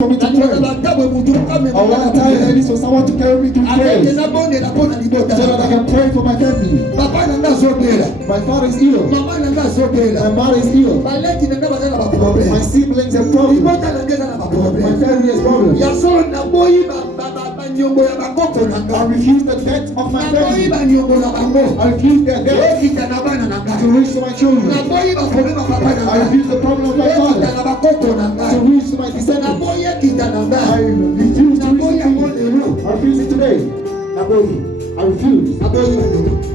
for me to pray. I want to tie this for someone to carry me to pray, so that I can pray for my family. My father is ill. My mother is ill. My siblings have problems. My family has problems. I refuse the debt of my family. I refuse their debt to reach to my children. I refuse the problem of my father to reach to my descendants. I refuse to reach to me. I refuse it today. I refuse. I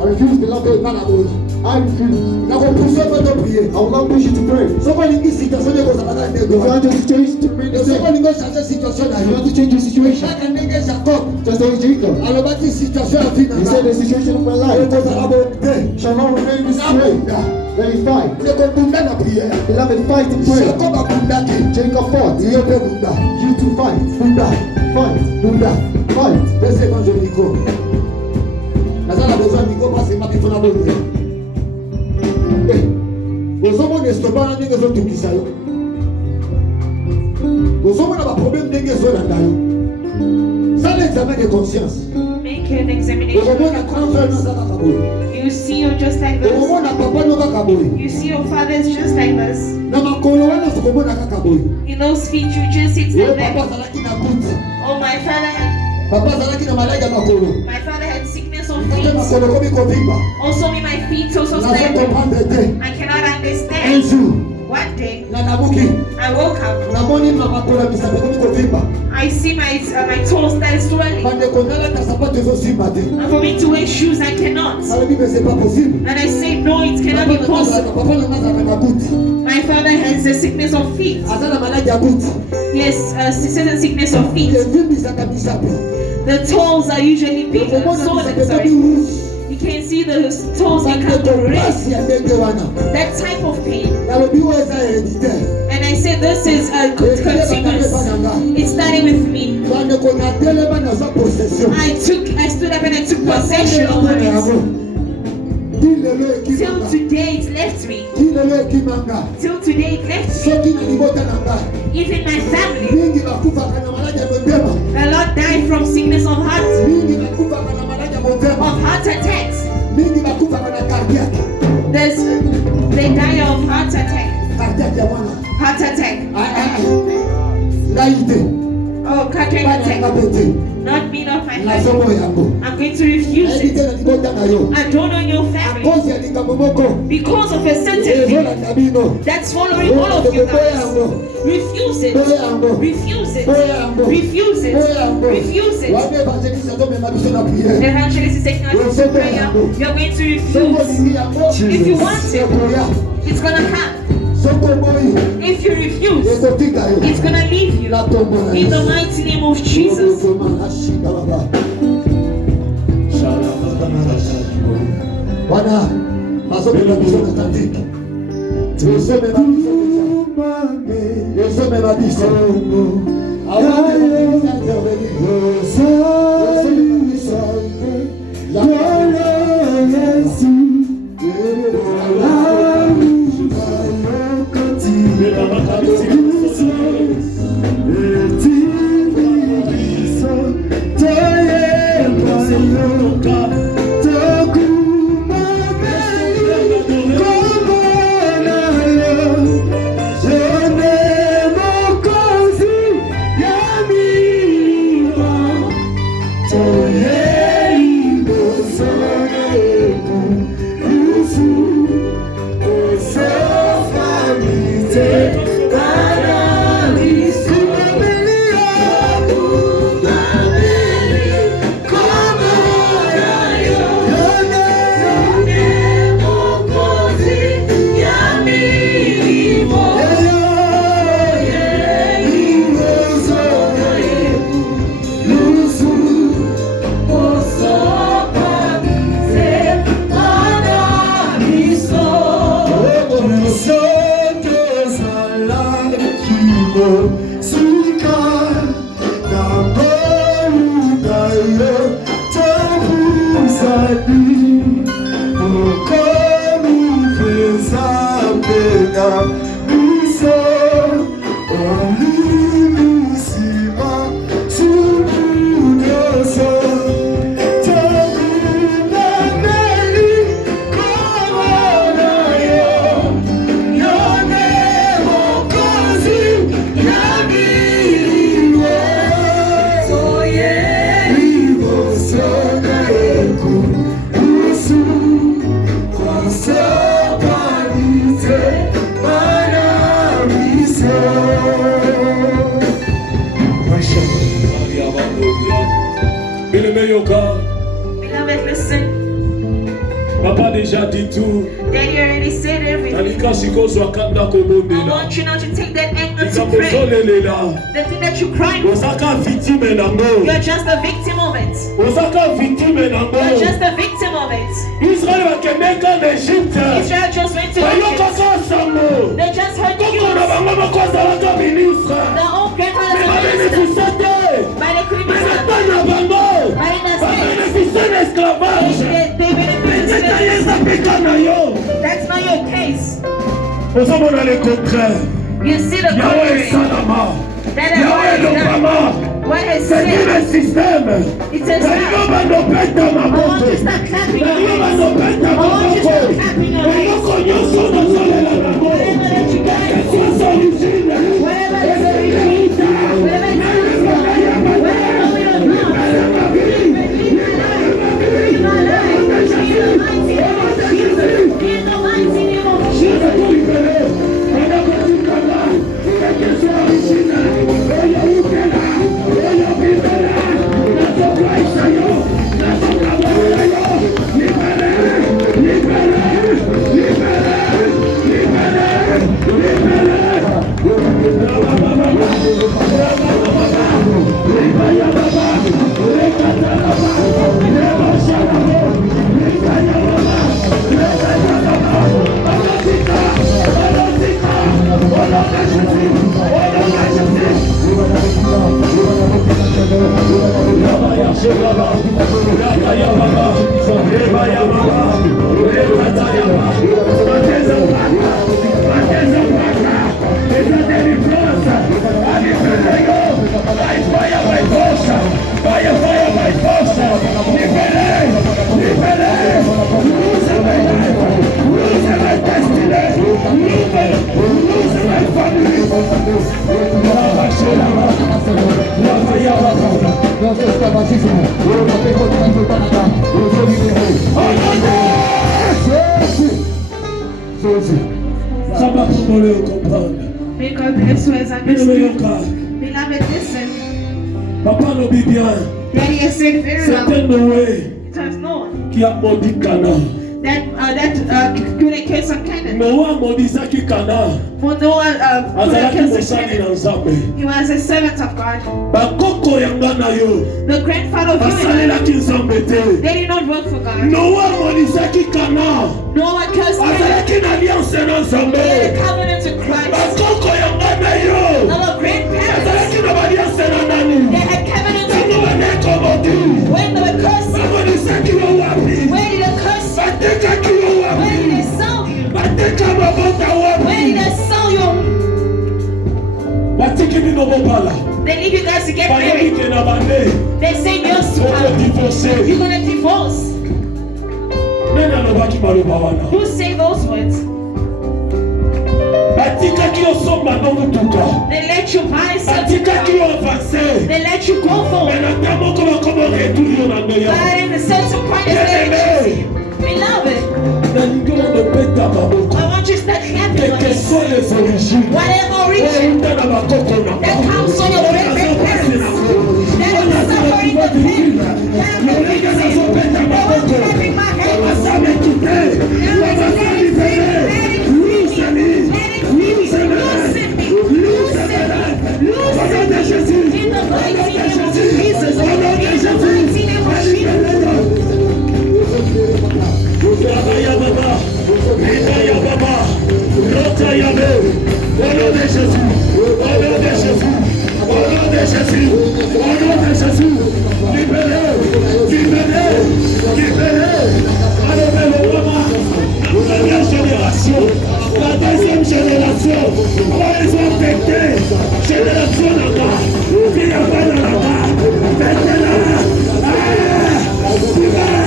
refuse, beloved. I refuse. I will not push you to pray. If you want to change to me, you want to change your situation. Just like Jacob. He said the situation of my life shall not remain the same. Let me fight. Beloved, fight in prayer. Jacob fought. You too fight. Fight. Let's say Evangelical. Make an examination. You see you're just like this. You see your father is just like this. In those feet you just sit like that. Oh, my father had sickness of feet. Also in my feet also standing. I cannot understand. One day I woke up. I see my toes that is swelling. And for me to wear shoes I cannot. And I say no, it cannot be possible. My father has a sickness of feet. Yes, a certain sickness of feet. The toes are usually big and swollen. Sorry. You can see the toes become red. That type of pain. And I said this is continuous. It started with me. I stood up and I took possession of it. Till today it left me. Till today it left me. Even my family. A lot died from sickness of heart. Of heart attacks. They die of heart attack. Heart attack. Oh, cardiac attack. Not me, not my family. I'm going to refuse it. I don't know your family. Because of a certain thing that's following all of you guys. Refuse it. Refuse it. Refuse it. Refuse it. The evangelist is taking us into prayer. You're going to refuse. If you want it, it's going to come. If you refuse, it's going to leave you. In the mighty name of Jesus. Beloved, listen. Papa déjà dit tout. Daddy already said everything. I want you now to take that anger to pray. The thing that you cried, you're just a victim of it. You're just a victim of it. Israel just went to Egypt. They just heard you. Their own grandfathers are ministers. By the criminals. By the that's not your case. You see the contrary. That what has said. It says I want you to start clapping your hands. I want you to start clapping your hands. Whatever that you got, whatever is the reason, whatever is Beloved, listen. Papa no be bien. Daddy has said very well. Certains Noé qui a maudit Cana. That could have killed some Canaan. Noah maudissaki Cana. For Noah could have killed some Canaan. He was a servant of God. Bakoko yanga na yo. The grandfather of you. They did not work for God. Noah maudissaki Cana. Noah cursed Canaan. They had a covenant to Christ. Bakoko yanga na yo. Our grandparents, they had covenant to God. When they were cursed, where did they curse you? Where did they sell you? Where did they sell you? They leave you guys to get married. They say yes to her. You're going to divorce. Who say those words? They let you buy something. They let you go for it. But in a certain point, they say, beloved, I want you to start clapping your hands. Whatever origin that comes from your grandparents, that is suffering the pain, that I'm clapping my hands. In the mighty name of Jesus, in the mighty name of La deuxième génération, ils ont pété, génération là-bas, qui n'a pas là-bas, faites-la, viva,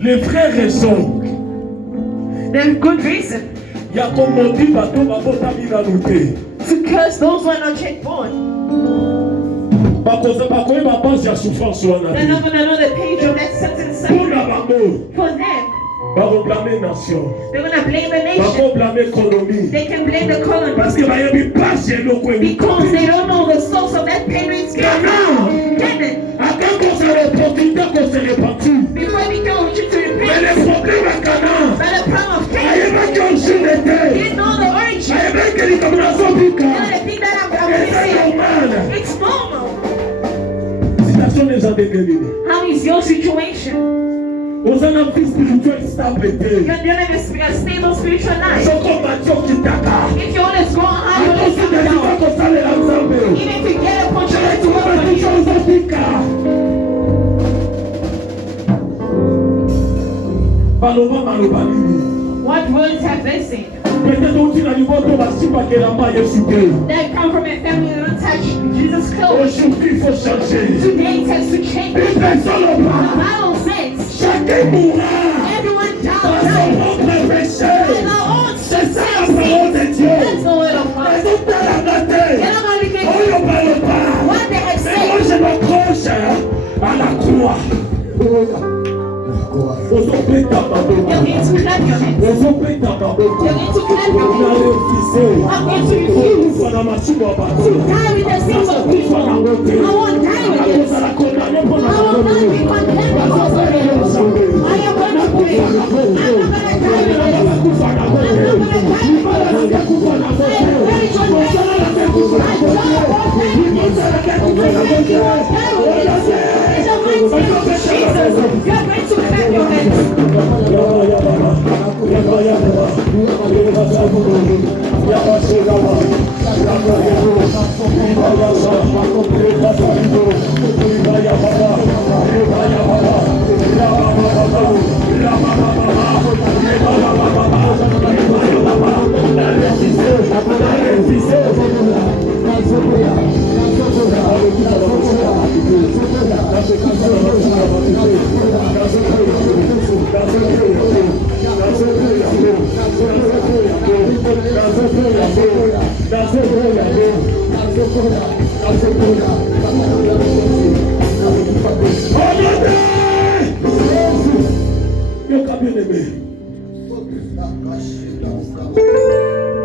les vraies raisons. There's good reason Il y a comme motif à tout ma faute à minauté. to curse those who are not yet born. They're not going to know the page of that certain suffering. For them, they're going to blame the nation. They can blame the colony. Because they don't know the source of that pain it's getting. Before we go, we should repent. But the problem of Canaan, he didn't know the origin. And I think that I'm saying, it's normal. How is your situation? You're not a stable spiritual life. If you always go on high, you always come down. Even if you get a opportunity to work for what words have they seen? That come from a family that don't touch Jesus' clothes. Today it has to change. The Bible says everyone dies by their own sins. That's the word of God. They're not going to get what they have said. You're going to clap your hands. You're going to clap your hands. I'm going to refuse to die with the sins of people. I won't die with this. I will not be condemned because of it. I am going to pray. I'm not going to die with this. I'm not going to die with this. I am very condemned. I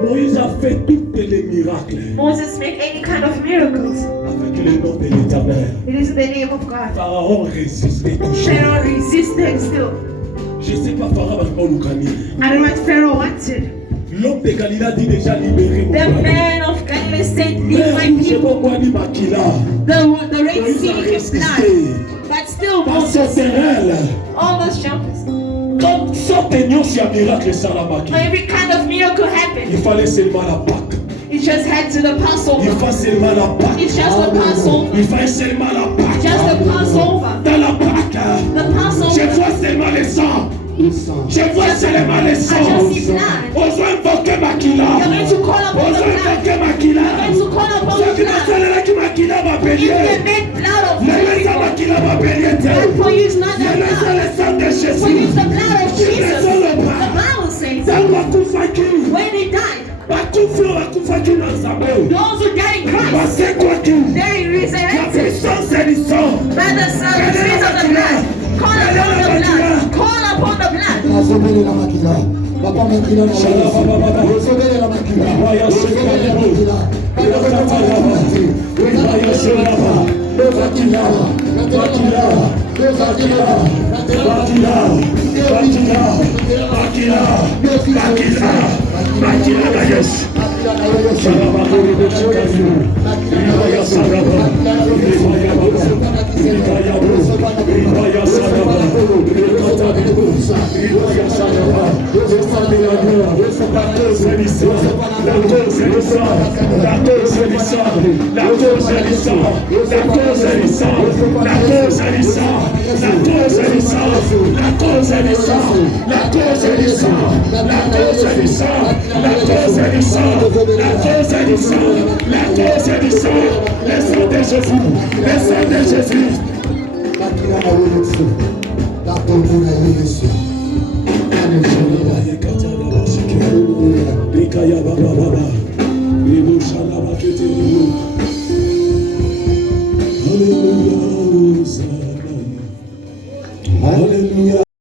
Moïse a fait tous les miracles. Moses made any kind of miracles. Avec le nom de l'Éternel. It is the name of God. Pharaon résistait toujours. Pharaoh resisted still. Je ne sais pas Pharaon va pas nous gagner. I don't know what Pharaoh wanted. L'homme de Galilée a dit déjà libéré mon The peuple. man of Galilee said, leave my people. The Red Sea became blood. But still Moses, all those jumpers. Quand sorte union sur un miracle sans la When every kind of miracle il happened, fallait seulement la Pâque. it just had to the Il Passover. fallait seulement la Pâque. It's just the Passover. Il fallait seulement la Pâque. Just the Passover. Dans la Pâque, The je Passover. vois seulement le sang. Je vois seulement le sang. I just see blood. Oso invoquer Makila. You're going to call upon the Oso blood. invoquer Makila. You're going to call upon the Ceux qui blood. m'appellent qui Makila va If bénir. they make blood of Ne laisse people, Makila va bénir. and for you it's not Ne the laisse blood. le sang de For you it's Jésus. the blood of Jesus. The Bible says Dans le Kufaki. when they died, Bakufi wa Kufaki na Samuel. those who died in Christ, Parce quoi qui? they La resurrected puissance c'est du sang. by the streams of the blood. Call upon the blood. Call upon the blood. Papa makila na wewe. Usobele la makila. Usobele la makila. Papa makila na wewe. La cause de Jésus. Hallelujah.